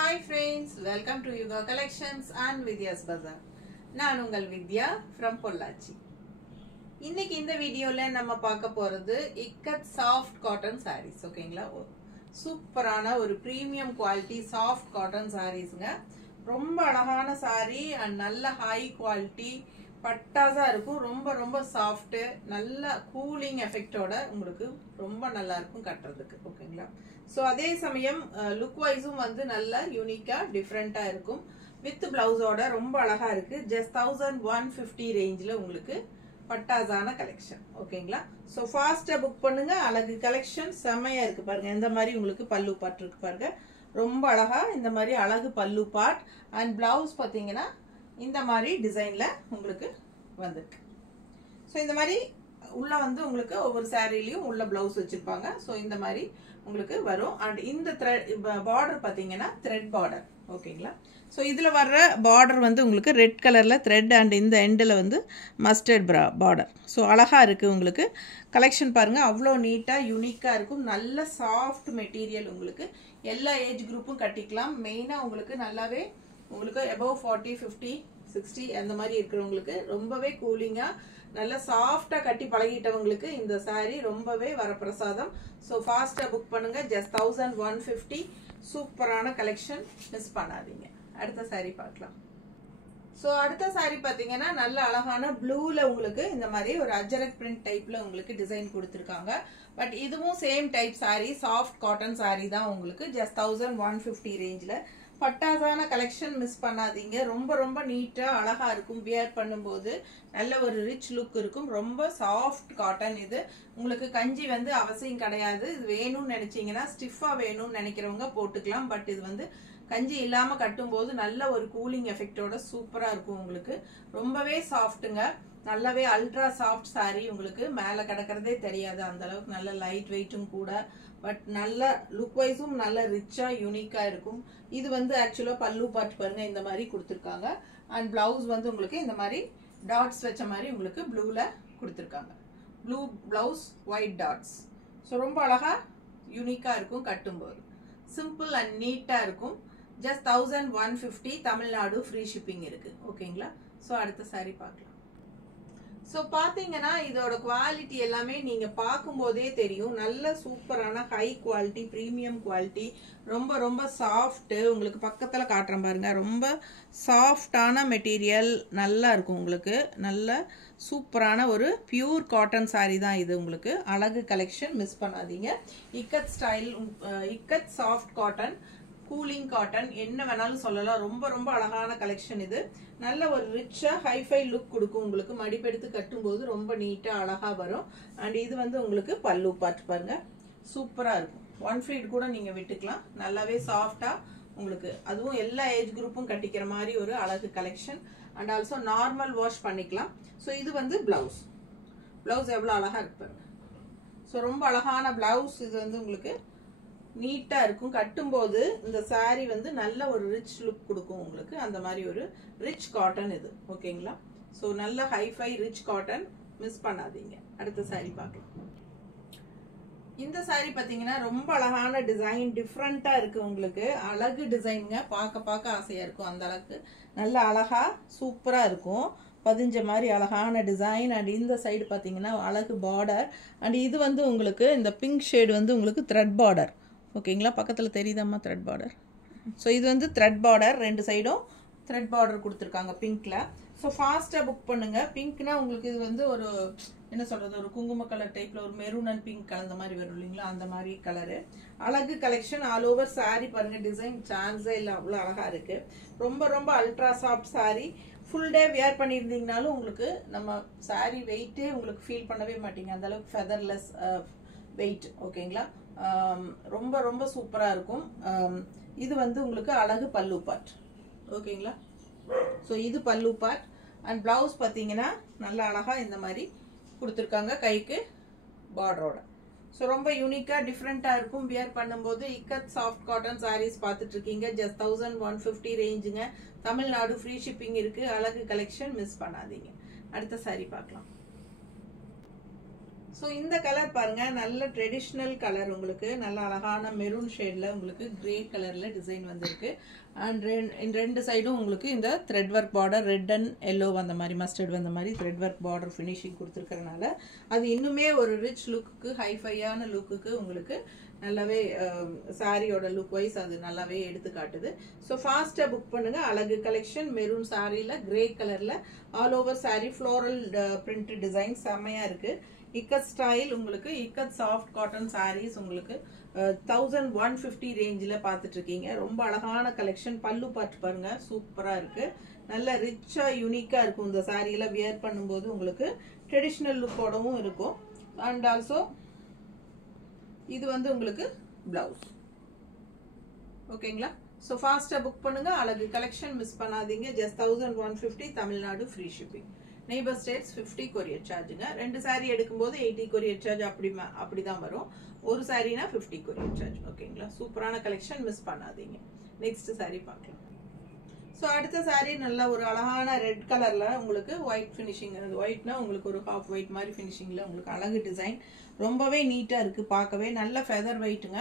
Hi friends, welcome to Yuga Collections and Vidya's Bazaar. நான் உங்கள் வித்யா from Pollachi. இன்னைக்கு இந்த வீடியோல நம்ம பார்க்க போறது இக்கத் சாஃப்ட் காட்டன் sarees. ஓகேங்களா? சூப்பரான ஒரு பிரீமியம் குவாலிட்டி சாஃப்ட் காட்டன் sareesங்க. ரொம்ப அழகான saree and நல்ல ஹை குவாலிட்டி பட்டாசா இருக்கும். ரொம்ப ரொம்ப சாஃப்ட், நல்ல கூலிங் எஃபெக்ட்டோட உங்களுக்கு ரொம்ப நல்லா இருக்கும் கட்டறதுக்கு. ஓகேங்களா? சோ அதே சமயம் லுக் வைஸும் வந்து நல்ல யூனிக்கா டிஃபரண்டா இருக்கும். வித் பிளவுஸோட ரொம்ப அழகா இருக்கு. ஜஸ்ட் 1150 ரேஞ்சில உங்களுக்கு பட்டாசான கலெக்ஷன். ஓகேங்களா? சோ ஃபாஸ்டா புக் பண்ணுங்க. அழகு கலெக்ஷன் செமையா இருக்கு பாருங்க. இந்த மாதிரி உங்களுக்கு பல்லு பார்ட் இருக்கு பாருங்க. ரொம்ப அழகா இந்த மாதிரி அழகு பல்லு பார்ட் அண்ட் பிளவுஸ் பாத்தீங்கன்னா இந்த மாதிரி டிசைன்ல உங்களுக்கு வந்திருக்கு. சோ இந்த மாதிரி உள்ள வந்து உங்களுக்கு ஒவ்வொரு சாரிலயும் உள்ள பிளவுஸ் வச்சிருப்பாங்க. சோ இந்த மாதிரி உங்களுக்கு வரும். அண்ட் இந்த பார்டர் பாத்தீங்கன்னா த்ரெட் பார்டர். ஓகேங்களா? சோ இதுல வர்ற பார்டர் வந்து உங்களுக்கு ரெட் கலர்ல த்ரெட் அண்ட் இந்த எண்ட்ல வந்து மஸ்டர்ட் பார்டர். சோ அழகா இருக்கு உங்களுக்கு. கலெக்ஷன் பாருங்க அவ்வளோ நீட்டா யூனிக்கா இருக்கும். நல்ல சாஃப்ட் மெட்டீரியல் உங்களுக்கு. எல்லா ஏஜ் குரூப்பும் கட்டிக்கலாம். மெயினா உங்களுக்கு நல்லாவே உங்களுக்கு above 40, 50, 60 அந்த மாதிரி இருக்கிறவங்களுக்கு ரொம்பவே கூலிங்கா நல்ல சாஃப்டா கட்டி பழகிட்டவங்களுக்கு இந்த saree ரொம்பவே வரப்பிரசாதம். சோ ஃபாஸ்டா புக் பண்ணுங்க. ஜஸ்ட் 1150 சூப்பரான கலெக்ஷன், மிஸ் பண்ணாதீங்க. அடுத்த saree பார்க்கலாம். சோ அடுத்த saree பாத்தீங்கன்னா நல்ல அழகான ப்ளூல உங்களுக்கு இந்த மாதிரி ஒரு அஜரக் பிரிண்ட் டைப்ல உங்களுக்கு டிசைன் கொடுத்திருக்காங்க. பட் இதுவும் same type saree, soft cotton saree தான் உங்களுக்கு. ஜஸ்ட் 1150 ரேஞ்சில பட்டாசான கலெக்ஷன், மிஸ் பண்ணாதீங்க. ரொம்ப ரொம்ப நீட்டா அழகா இருக்கும். வியர் பண்ணும்போது நல்ல ஒரு ரிச் லுக் இருக்கும். ரொம்ப சாஃப்ட் காட்டன் இது. உங்களுக்கு கஞ்சி வந்து அவசியம் கிடையாது. இது வேணும்னு நினைச்சீங்கன்னா ஸ்டிஃபா வேணும்னு நினைக்கிறவங்க போட்டுக்கலாம். பட் இது வந்து கஞ்சி இல்லாம கட்டும் போது நல்ல ஒரு கூலிங் எஃபெக்டோட சூப்பரா இருக்கும் உங்களுக்கு. ரொம்பவே சாஃப்ட்டுங்க. நல்லாவே அல்ட்ரா சாஃப்ட் saree உங்களுக்கு. மேல கிடக்கிறதே தெரியாது. அந்த அளவுக்கு நல்ல லைட் வெயிட்டும் கூட. பட் நல்ல லுக் வைஸும் நல்ல ரிச்சா யூனிக்கா இருக்கும். இது வந்து ஆக்சுவலா பல்லு பார்ட் பாருங்க இந்த மாதிரி கொடுத்திருக்காங்க. அண்ட் பிளவுஸ் வந்து உங்களுக்கு இந்த மாதிரி டாட்ஸ் வச்ச மாதிரி உங்களுக்கு ப்ளூல கொடுத்திருக்காங்க. Blue blouse, white dots. So ரொம்ப அழகா யூனிக்கா இருக்கும் கட்டும்போது. சிம்பிள் அண்ட் நீட்டா இருக்கும். ஜஸ்ட் 1150 தமிழ்நாடு ஃப்ரீ ஷிப்பிங் இருக்கு. ஓகேங்களா? ஸோ அடுத்த saree பார்க்கலாம். ஸோ பார்த்தீங்கன்னா இதோட குவாலிட்டி எல்லாமே நீங்க பார்க்கும்போதே தெரியும். நல்ல சூப்பரான ஹை குவாலிட்டி, ப்ரீமியம் குவாலிட்டி, ரொம்ப ரொம்ப சாஃப்ட். உங்களுக்கு பக்கத்துல காட்டுறேன் பாருங்க. ரொம்ப சாஃப்டான மெட்டீரியல் நல்லா இருக்கும் உங்களுக்கு. நல்ல சூப்பரான ஒரு பியூர் காட்டன் saree தான் இது உங்களுக்கு. அழகு கலெக்ஷன், மிஸ் பண்ணாதீங்க. Ikat style, ikat soft cotton, cooling cotton என்ன வேணாலும் சொல்லலாம். ரொம்ப ரொம்ப அழகான கலெக்ஷன் இது. நல்ல ஒரு ரிச்சா ஹைஃபை லுக் கொடுக்கும் உங்களுக்கு. மடிப்பெடுத்து கட்டும் போது ரொம்ப நீட்டா அழகா வரும். அண்ட் இது வந்து உங்களுக்கு பல்லு பார்ட் பாருங்க. சூப்பரா இருக்கும். ஒன் ஃபீட் கூட நீங்க விட்டுக்கலாம். நல்லாவே சாஃப்டா உங்களுக்கு. அதுவும் எல்லா ஏஜ் குரூப்பும் கட்டிக்கிற மாதிரி ஒரு அழகு collection. And also normal wash பண்ணிக்கலாம். ஸோ இது வந்து பிளவுஸ். பிளவுஸ் எவ்வளவு அழகா இருக்கு பாருங்க. ஸோ ரொம்ப அழகான பிளவுஸ். இது வந்து உங்களுக்கு நீட்டா இருக்கும். கட்டும்போது இந்த saree வந்து நல்ல ஒரு ரிச் லுக் கொடுக்கும் உங்களுக்கு. அந்த மாதிரி ஒரு ரிச் காட்டன் இது. ஓகேங்களா? சோ நல்ல ஹைஃபை ரிச் காட்டன், மிஸ் பண்ணாதீங்க. அடுத்த saree பார்க்கலாம். இந்த saree பாத்தீங்கன்னா ரொம்ப அழகான டிசைன், டிஃப்ரெண்டா இருக்கு உங்களுக்கு. அழகு டிசைனுங்க. பார்க்க ஆசையா இருக்கும். அந்த அளவுக்கு நல்ல அழகா சூப்பரா இருக்கும். பதிஞ்ச மாதிரி அழகான டிசைன். அண்ட் இந்த சைடு பாத்தீங்கன்னா அழகு பார்டர். அண்ட் இது வந்து உங்களுக்கு இந்த பிங்க் ஷேடு வந்து உங்களுக்கு த்ரெட் பார்டர். ஓகேங்களா? பக்கத்தில் தெரியுதாம்மா த்ரெட் பார்டர். ஸோ இது வந்து த்ரெட் பார்டர். ரெண்டு சைடும் த்ரெட் பார்டர் கொடுத்துருக்காங்க பிங்க்ல. ஸோ ஃபாஸ்ட்டாக புக் பண்ணுங்க. பிங்க்னா உங்களுக்கு இது வந்து ஒரு என்ன சொல்றது, ஒரு குங்கும கலர் டைப்ல ஒரு மெரூன் அண்ட் பிங்க் கலந்த மாதிரி வரும் இல்லைங்களா? அந்த மாதிரி கலரு. அழகு கலெக்ஷன். ஆல் ஓவர் saree பாருங்க. டிசைன் சான்ஸே இல்லை, அவ்வளோ அழகா இருக்கு. ரொம்ப ரொம்ப ultra soft saree. Full day wear பண்ணியிருந்தீங்கனாலும் உங்களுக்கு நம்ம saree வெயிட்டே உங்களுக்கு ஃபீல் பண்ணவே மாட்டீங்க. அந்த அளவுக்கு ஃபெதர்லெஸ் வெயிட். ஓகேங்களா? ரொம்ப ரொம்ப சூப்பரா இருக்கும். இது வந்து உங்களுக்கு அழகு பல்லு பார்ட். ஓகேங்களா? ஸோ இது பல்லு பார்ட். அண்ட் பிளவுஸ் பார்த்தீங்கன்னா நல்ல அழகா இந்த மாதிரி கொடுத்துருக்காங்க கைக்கு பார்டரோட. ஸோ ரொம்ப யூனிக்கா டிஃப்ரெண்டா இருக்கும். வியர் பண்ணும்போது இக்கத் சாஃப்ட் காட்டன் சாரீஸ் பார்த்துட்டு இருக்கீங்க. ஜஸ்ட் 1150 ரேஞ்சுங்க. தமிழ்நாடு ஃப்ரீ ஷிப்பிங் இருக்கு. அழகு கலெக்ஷன், மிஸ் பண்ணாதீங்க. அடுத்த saree பார்க்கலாம். ஸோ இந்த கலர் பாருங்க, நல்ல ட்ரெடிஷ்னல் கலர், உங்களுக்கு நல்ல அழகான மெரூன் ஷேட்ல உங்களுக்கு கிரே கலர்ல டிசைன் வந்திருக்கு. அண்ட் ரெண்டு சைடும் உங்களுக்கு இந்த thread work border, red and yellow வந்த மாதிரி, மஸ்டர்ட் வந்த மாதிரி த்ரெட் ஒர்க் பார்டர் ஃபினிஷிங் கொடுத்துருக்கறனால அது இன்னுமே ஒரு ரிச் லுக்கு, ஹைஃபையான லுக்குக்கு உங்களுக்கு நல்லாவே சாரியோட லுக் வைஸ் அது நல்லாவே எடுத்து காட்டுது. ஸோ ஃபாஸ்ட்டாக புக் பண்ணுங்க. அழகு கலெக்ஷன் மெரூன் சாரியில் கிரே கலரில் all over sorry floral print design செம்மையாக இருக்கு. இக்கத் ஸ்டைல் உங்களுக்கு, இக்கத் சாஃப்ட் காட்டன் சாரீஸ் உங்களுக்கு 1150 ரேஞ்சில் பார்த்துட்டு இருக்கீங்க. ரொம்ப அழகான கலெக்ஷன். பல்லு பார்த்து பாருங்க, சூப்பராக இருக்கு. நல்ல ரிச்சாக யூனிக்காக இருக்கும். இந்த சாரியெல்லாம் வியர் பண்ணும்போது உங்களுக்கு ட்ரெடிஷ்னல் லுக்கோடவும் இருக்கும். அண்ட் ஆல்சோ இது வந்து உங்களுக்கு பிளவுஸ். ஓகேங்களா? ஸோ ஃபாஸ்ட்டாக புக் பண்ணுங்க. அழகு கலெக்ஷன் மிஸ் பண்ணாதீங்க. ஜஸ்ட் 1150, தமிழ்நாடு free shipping. Neighbour states 50 courier சார்ஜுங்க. 2 சாரீ எடுக்கும்போது 80 கொரியர் சார்ஜ் அப்படிதான் வரும். ஒரு சாரீனா 50 கொரியர் சார்ஜ். ஓகேங்களா? சூப்பரான கலெக்ஷன், மிஸ் பண்ணாதீங்க. நெக்ஸ்ட் சாரீ பார்க்கலாம். ஸோ அடுத்த சாரீ நல்ல ஒரு அழகான ரெட் கலர்ல உங்களுக்கு ஒயிட் ஃபினிஷிங். ஒயிட்னா உங்களுக்கு ஒரு ஹாஃப் ஒயிட் மாதிரி ஃபினிஷிங்ல உங்களுக்கு அழகு டிசைன். ரொம்பவே நீட்டா இருக்கு, பார்க்கவே நல்ல ஃபெதர் வெயிட்டுங்க.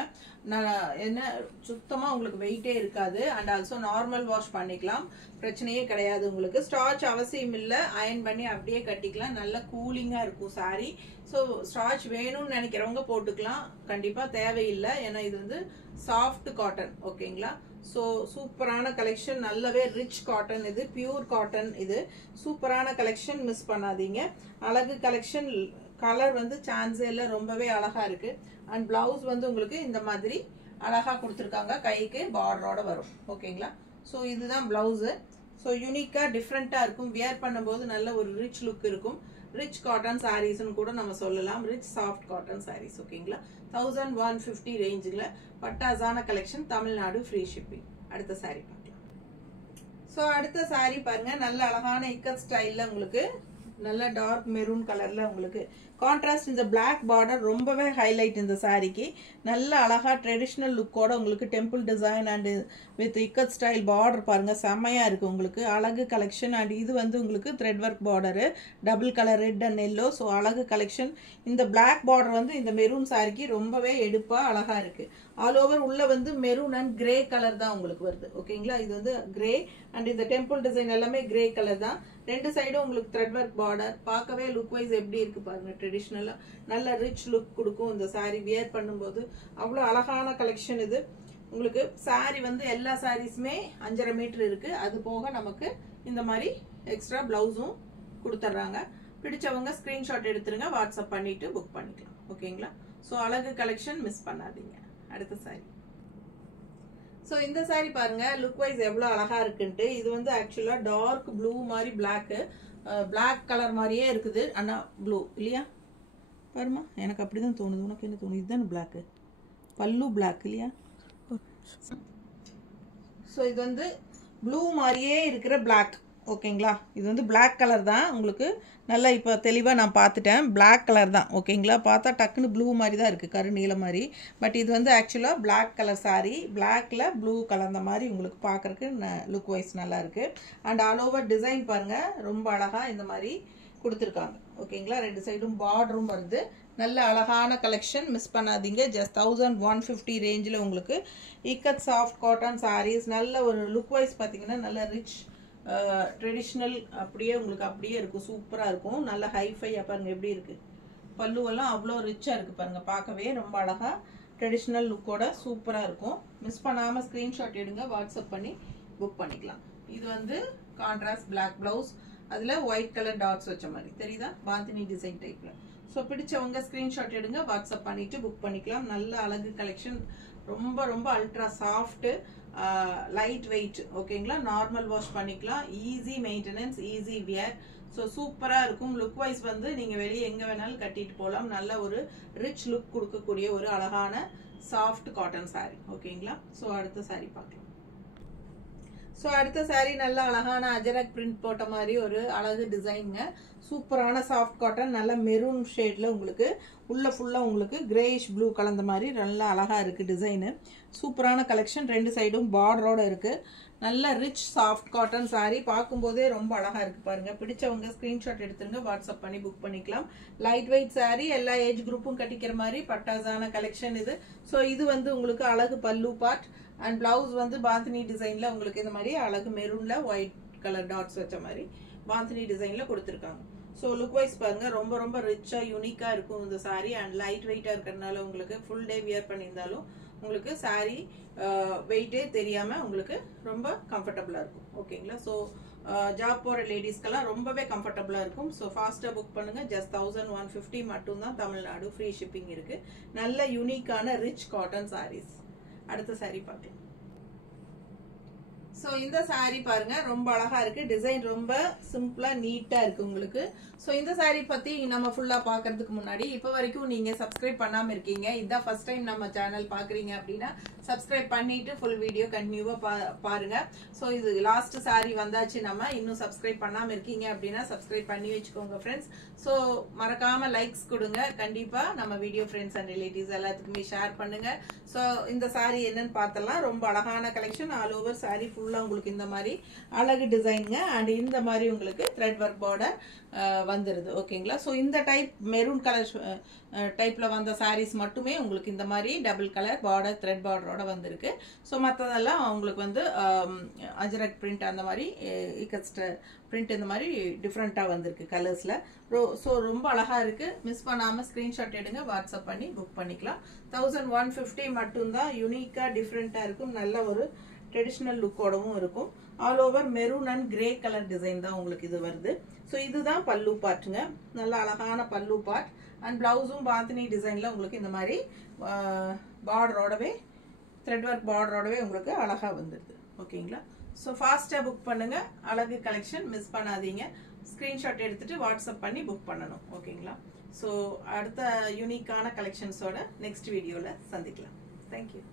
என்ன சுத்தமா உங்களுக்கு வெயிட்டே இருக்காது. அண்ட் ஆல்சோ நார்மல் வாஷ் பண்ணிக்கலாம், பிரச்சனையே கிடையாது. உங்களுக்கு ஸ்டார்ச் அவசியம் இல்லை, அயன் பண்ணி அப்படியே கட்டிக்கலாம். நல்ல கூலிங்கா இருக்கும் சாரி. ஸோ ஸ்டார்ச் வேணும்னு நினைக்கிறவங்க போட்டுக்கலாம், கண்டிப்பா தேவையில்லை. ஏன்னா இது வந்து சாஃப்ட் காட்டன். ஓகேங்களா? ஸோ சூப்பரான கலெக்ஷன், நல்லாவே ரிச் காட்டன், இது பியூர் காட்டன். இது சூப்பரான கலெக்ஷன், மிஸ் பண்ணாதீங்க. அழகு கலெக்ஷன். கலர் வந்து சான்ஸே இல்லை, ரொம்பவே அழகா இருக்கு. அண்ட் பிளவுஸ் வந்து உங்களுக்கு இந்த மாதிரி அழகா கொடுத்துருக்காங்க, கைக்கு பார்டரோட வரும். ஓகேங்களா? ஸோ இதுதான் பிளவுஸ். ஸோ யூனிக்கா டிஃப்ரெண்டா இருக்கும். வியர் பண்ணும்போது நல்ல ஒரு ரிச் லுக் இருக்கும். ரிச் காட்டன் சாரீஸ்னு கூட நம்ம சொல்லலாம். Rich soft cotton saris. ஓகேங்களா? 1150 ரேஞ்சில் பட்டாசான கலெக்ஷன், தமிழ்நாடு ஃப்ரீ ஷிப்பிங். அடுத்த சாரீ பார்க்கலாம். ஸோ அடுத்த சாரீ பாருங்க, நல்ல அழகான இக்கத் ஸ்டைல்ல உங்களுக்கு நல்ல டார்க் மெரூன் கலர்ல உங்களுக்கு கான்ட்ராஸ்ட். இந்த பிளாக் பார்டர் ரொம்பவே ஹைலைட் இந்த சாரிக்கு. நல்ல அழகா ட்ரெடிஷ்னல் லுக்கோட உங்களுக்கு temple design and with ikat style border பாருங்க, செம்மையா இருக்கு உங்களுக்கு. அழகு கலெக்ஷன். அண்ட் இது வந்து உங்களுக்கு thread work border, double colour red and yellow. So அழகு கலெக்ஷன். இந்த பிளாக் பார்டர் வந்து இந்த மெரூன் சாரிக்கு ரொம்பவே எடுப்பா அழகா இருக்கு. ஆல் ஓவர் உள்ள வந்து மெரூன் அண்ட் கிரே கலர் தான் உங்களுக்கு வருது. ஓகேங்களா? இது வந்து கிரே அண்ட் இந்த டெம்பிள் டிசைன் எல்லாமே கிரே கலர் தான். ரெண்டு சைடும் உங்களுக்கு த்ரெட் ஒர்க் பார்டர். பார்க்கவே லுக் வைஸ் எப்படி இருக்கு பாருங்க. ட்ரெடிஷ்னலா நல்ல ரிச் லுக் கொடுக்கும் இந்த சாரி வியர் பண்ணும்போது. அவ்வளோ அழகான கலெக்ஷன் இது. உங்களுக்கு சாரி வந்து எல்லா சாரீஸுமே 5.5 மீட்டர் இருக்கு. அது போக நமக்கு இந்த மாதிரி எக்ஸ்ட்ரா பிளவுஸும் கொடுத்துட்றாங்க. பிடிச்சவங்க ஸ்கிரீன்ஷாட் எடுத்துருங்க, வாட்ஸ்அப் பண்ணிட்டு புக் பண்ணிக்கலாம். ஓகேங்களா? ஸோ அழகு கலெக்ஷன், மிஸ் பண்ணாதீங்க. அடுத்த சாரி. ஸோ இந்த சாரி பாருங்க, லுக் வைஸ் எவ்வளோ அழகா இருக்குன்ட்டு. இது வந்து ஆக்சுவலா டார்க் ப்ளூ மாதிரி பிளாக் கலர் மாதிரியே இருக்குது. ஆனா ப்ளூ இல்லையா? பாருமா, எனக்கு அப்படிதான் தோணுது. உனக்கு என்ன தோணுது? இதுதானே பிளாக், பல்லு பிளாக் இல்லையா? ஸோ இது வந்து ப்ளூ மாதிரியே இருக்கிற பிளாக். ஓகேங்களா? இது வந்து பிளாக் கலர் தான் உங்களுக்கு. நல்லா இப்போ தெளிவாக நான் பார்த்துட்டேன், பிளாக் கலர் தான். ஓகேங்களா? பார்த்தா டக்குன்னு ப்ளூ மாதிரி தான் இருக்குது, கருநீல மாதிரி. பட் இது வந்து ஆக்சுவலாக பிளாக் கலர் சாரி. பிளாக்ல ப்ளூ கலந்த மாதிரி உங்களுக்கு பார்க்குறக்கு லுக் வைஸ் நல்லா இருக்குது. அண்ட் ஆல் ஓவர் டிசைன் பாருங்கள், ரொம்ப அழகாக இந்த மாதிரி கொடுத்துருக்காங்க. ஓகேங்களா? ரெண்டு சைடும் பார்டரும் வருது. நல்ல அழகான கலெக்ஷன், மிஸ் பண்ணாதீங்க. ஜஸ்ட் 1150 ரேஞ்சில் உங்களுக்கு இக்கத் சாஃப்ட் காட்டன் சாரீஸ். நல்ல ஒரு லுக் வைஸ் பார்த்தீங்கன்னா நல்ல ரிச் ட்ரெடிஷ்னல் அப்படியே உங்களுக்கு அப்படியே இருக்கும். சூப்பராக இருக்கும். நல்ல ஹைஃபையாக பாருங்கள் எப்படி இருக்குது. பல்லுவெல்லாம் அவ்வளோ ரிச்சாக இருக்குது பாருங்கள். பார்க்கவே ரொம்ப அழகாக ட்ரெடிஷ்னல் லுக்கோட சூப்பராக இருக்கும். மிஸ் பண்ணாமல் ஸ்க்ரீன்ஷாட் எடுங்க, வாட்ஸ்அப் பண்ணி புக் பண்ணிக்கலாம். இது வந்து கான்ட்ராஸ்ட் பிளாக் பிளவுஸ், அதில் ஒயிட் கலர் டாட்ஸ் வச்ச மாதிரி தெரியுதா? பாந்தினி டிசைன் டைப்பில். ஸோ பிடிச்சவங்க ஸ்க்ரீன்ஷாட் எடுங்க, வாட்ஸ்அப் பண்ணிவிட்டு புக் பண்ணிக்கலாம். நல்ல அழகு கலெக்ஷன். ரொம்ப ரொம்ப அல்ட்ரா சாஃப்ட்டு, லைட் வெயிட். ஓகேங்களா? நார்மல் வாஷ் பண்ணிக்கலாம். Easy maintenance, easy wear. So சூப்பராக இருக்கும். லுக் வைஸ் வந்து நீங்கள் வெளியே எங்கே வேணாலும் கட்டிட்டு போகலாம். நல்ல ஒரு ரிச் லுக் கொடுக்கக்கூடிய ஒரு அழகான சாஃப்ட் காட்டன் சாரி. ஓகேங்களா? ஸோ அடுத்த சாரி பார்க்கலாம். ஸோ அடுத்த சாரீ நல்ல அழகான அஜரக் பிரிண்ட் போட்ட மாதிரி ஒரு அழகு டிசைனுங்க. சூப்பரான சாஃப்ட் காட்டன், நல்ல மெரூன் ஷேட்ல உங்களுக்கு உள்ள ஃபுல்லா உங்களுக்கு கிரேயிஷ் ப்ளூ கலந்த மாதிரி நல்லா அழகா இருக்கு டிசைனு. சூப்பரான கலெக்ஷன், ரெண்டு சைடும் பார்டரோட இருக்கு. நல்ல ரிச் சாஃப்ட் காட்டன் சாரீ, பார்க்கும்போதே ரொம்ப அழகா இருக்கு பாருங்க. பிடிச்சவங்க ஸ்கிரீன்ஷாட் எடுத்துருங்க, வாட்ஸ்அப் பண்ணி புக் பண்ணிக்கலாம். லைட் வெயிட் சாரீ, எல்லா ஏஜ் குரூப்பும் கட்டிக்கிற மாதிரி பட்டாசான கலெக்ஷன் இது. ஸோ இது வந்து உங்களுக்கு அழகு பல்லு பார்ட் அண்ட் பிளவுஸ் வந்து பாந்தினி டிசைன்ல உங்களுக்கு இந்த மாதிரி அழகு மெரூன்ல ஒயிட் கலர் டாட்ஸ் வச்ச மாதிரி பாந்தினி டிசைன்ல கொடுத்துருக்காங்க. ஸோ லுக் வைஸ் பாருங்க, ரொம்ப ரொம்ப ரிச்சா யூனிக்கா இருக்கும் இந்த சாரீ. அண்ட் லைட் வெயிட்டா இருக்கிறதுனால உங்களுக்கு ஃபுல் டே வியர் பண்ணியிருந்தாலும் உங்களுக்கு சாரீ வெயிட்டே தெரியாம உங்களுக்கு ரொம்ப கம்ஃபர்டபுளா இருக்கும். ஓகேங்களா? ஸோ ஜாப் போற லேடிஸ்க்கெல்லாம் ரொம்பவே கம்ஃபர்டபுளா இருக்கும். ஸோ ஃபாஸ்டா புக் பண்ணுங்க. ஜஸ்ட் 1150 மட்டும் தான் தமிழ்நாடு, ஃப்ரீ ஷிப்பிங் இருக்கு. நல்ல யூனிக்கான ரிச் காட்டன் சாரீஸ். அடுத்த சாரீ பார்க்கலாம். ஸோ இந்த சாரீ பாருங்க, ரொம்ப அழகா இருக்கு. டிசைன் ரொம்ப சிம்பிளா நீட்டா இருக்கு உங்களுக்கு. ஸோ இந்த சாரீ பத்தி நம்ம ஃபுல்லா பாக்குறதுக்கு முன்னாடி, இப்போ வரைக்கும் நீங்க சப்ஸ்கிரைப் பண்ணாம இருக்கீங்க, இதான் ஃபர்ஸ்ட் டைம் நம்ம சேனல் பாக்குறீங்க அப்படின்னா சப்ஸ்கிரைப் பண்ணிட்டு ஃபுல் வீடியோ கண்டினியூவா பாருங்க. ஸோ இது லாஸ்ட் சாரீ வந்தாச்சு. நம்ம இன்னும் சப்ஸ்கிரைப் பண்ணாம இருக்கீங்க அப்படின்னா சப்ஸ்கிரைப் பண்ணி வச்சுக்கோங்க ஃப்ரெண்ட்ஸ். ஸோ மறக்காம லைக்ஸ் கொடுங்க. கண்டிப்பா நம்ம வீடியோ ஃப்ரெண்ட்ஸ் அண்ட் ரிலேட்டிவ்ஸ் எல்லாத்துக்குமே ஷேர் பண்ணுங்க. ஸோ இந்த சாரீ என்னன்னு பார்த்தலாம். ரொம்ப அழகான கலெக்ஷன். ஆல் ஓவர் சாரீ ஃபுல்லா உங்களுக்கு இந்த மாதிரி அழகு டிசைனுங்க. அண்ட் இந்த மாதிரி உங்களுக்கு த்ரெட் ஒர்க் பார்டர் வந்துருது. ஓகேங்களா? ஸோ இந்த டைப் மெரூன் கலர் டைப்ல வந்த சாரீஸ் மட்டுமே உங்களுக்கு இந்த மாதிரி டபுள் கலர் பார்டர் த்ரெட் பார்டரோட வந்திருக்கு. ஸோ மற்றதெல்லாம் உங்களுக்கு வந்து அஜரக் பிரிண்ட் அந்த மாதிரி இக்கஸ்ட் பிரிண்ட் இந்த மாதிரி டிஃப்ரெண்டா வந்திருக்கு கலர்ஸ்ல. ஸோ ரொம்ப அழகா இருக்கு. மிஸ் பண்ணாம ஸ்கிரீன்ஷாட் எடுங்க, வாட்ஸ்அப் பண்ணி புக் பண்ணிக்கலாம். 1150 மட்டும்தான். யூனிக்கா டிஃப்ரெண்டா இருக்கும். நல்ல ஒரு ட்ரெடிஷ்னல் லுக்கோடவும் இருக்கும். All over maroon and grey colour design தான் உங்களுக்கு இது வருது. ஸோ இதுதான் பல்லு பார்ட்டுங்க. நல்ல அழகான பல்லு பார்ட். அண்ட் பிளவுஸும் பாந்தினி டிசைன்ல உங்களுக்கு இந்த மாதிரி பார்டரோடவே த்ரெட் ஒர்க் பார்டரோடவே உங்களுக்கு அழகா வந்துடுது. ஓகேங்களா? ஸோ ஃபாஸ்டா புக் பண்ணுங்க. அழகு கலெக்ஷன் மிஸ் பண்ணாதீங்க. ஸ்கிரீன்ஷாட் எடுத்துட்டு வாட்ஸ்அப் பண்ணி புக் பண்ணணும். ஓகேங்களா? ஸோ அடுத்த யூனிக்கான கலெக்ஷன்ஸோட நெக்ஸ்ட் வீடியோல சந்திக்கலாம். தேங்க்யூ.